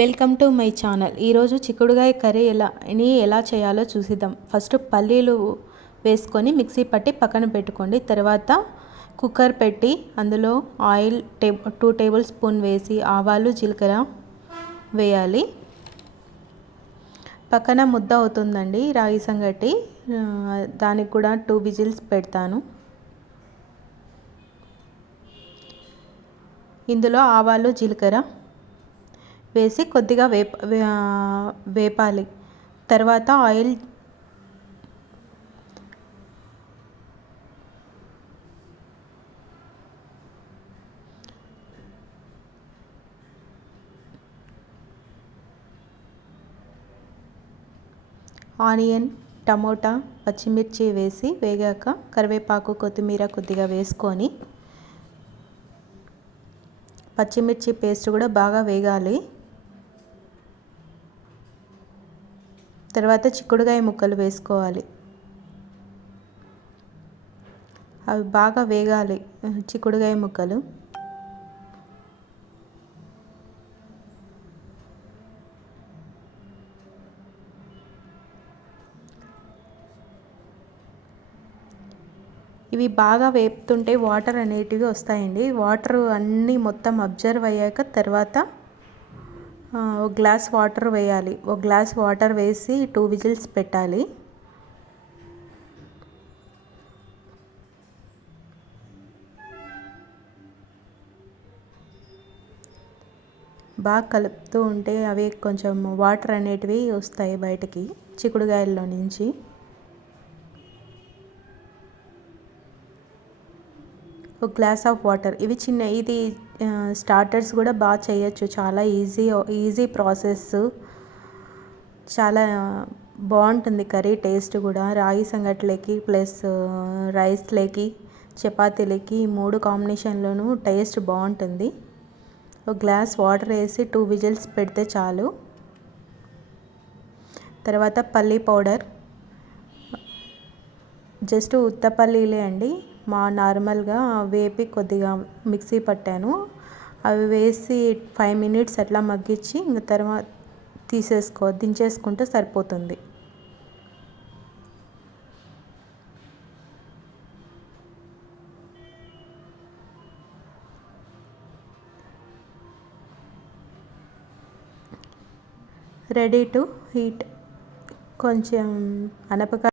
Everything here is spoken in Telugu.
Welcome to my channel. ఈరోజు చిక్కుడుగాయ కర్రీ ఎలా చేయాలో చూసిద్దాం. ఫస్ట్ పల్లీలు వేసుకొని మిక్సీ పట్టి పక్కన పెట్టుకోండి. తర్వాత కుక్కర్ పెట్టి అందులో ఆయిల్ 2 టేబుల్ స్పూన్ వేసి ఆవాలు జీలకర్ర వేయాలి. పక్కన ముద్ద అవుతుందండి రాగి సంగటి, దానికి కూడా 2 విజిల్స్ పెడతాను. ఇందులో ఆవాలు జీలకర్ర వేసి కొద్దిగా వేపాలి. తర్వాత ఆనియన్, టమోటా, పచ్చిమిర్చి వేసి వేగాక కరివేపాకు, కొత్తిమీర కొద్దిగా వేసుకొని పచ్చిమిర్చి పేస్ట్ కూడా బాగా వేగాలి. తర్వాత చిక్కుడుగాయ ముక్కలు వేసుకోవాలి. అవి బాగా వేగాలి. చిక్కుడుగాయ ముక్కలు ఇవి బాగా వేపుతుంటే వాటర్ అనేటివి వస్తాయండి. వాటర్ అన్నీ మొత్తం అబ్జర్వ్ అయ్యాక తర్వాత ఒక గ్లాస్ వాటర్ వేయాలి. ఒక గ్లాస్ వాటర్ వేసి 2 విజిల్స్ పెట్టాలి. బాగా కలుపుతూ ఉంటే అవి కొంచెం వాటర్ అనేటివి వస్తాయి బయటికి చిక్కుడుగాయల్లో నుంచి. ఒక గ్లాస్ ఆఫ్ వాటర్. ఇది స్టార్టర్స్ కూడా బాగా చేయొచ్చు. చాలా ఈజీ ప్రాసెస్. చాలా బాగుంటుంది కర్రీ. టేస్ట్ కూడా రాగి సంగట్లేకి ప్లస్ రైస్లేకి చపాతీలకి 3 కాంబినేషన్లోనూ టేస్ట్ బాగుంటుంది. ఒక గ్లాస్ వాటర్ వేసి 2 విజిల్స్ పెడితే చాలు. తర్వాత పల్లీ పౌడర్, జస్ట్ ఉత్త పల్లీలే అండి. నార్మల్గా వేపి కొద్దిగా మిక్సీ పట్టాను. అవి వేసి 5 మినిట్స్ అట్లా మగ్గించి ఇంకా తర్వాత దించేసుకుంటే సరిపోతుంది. Ready to heat. కొంచెం అనపకాయ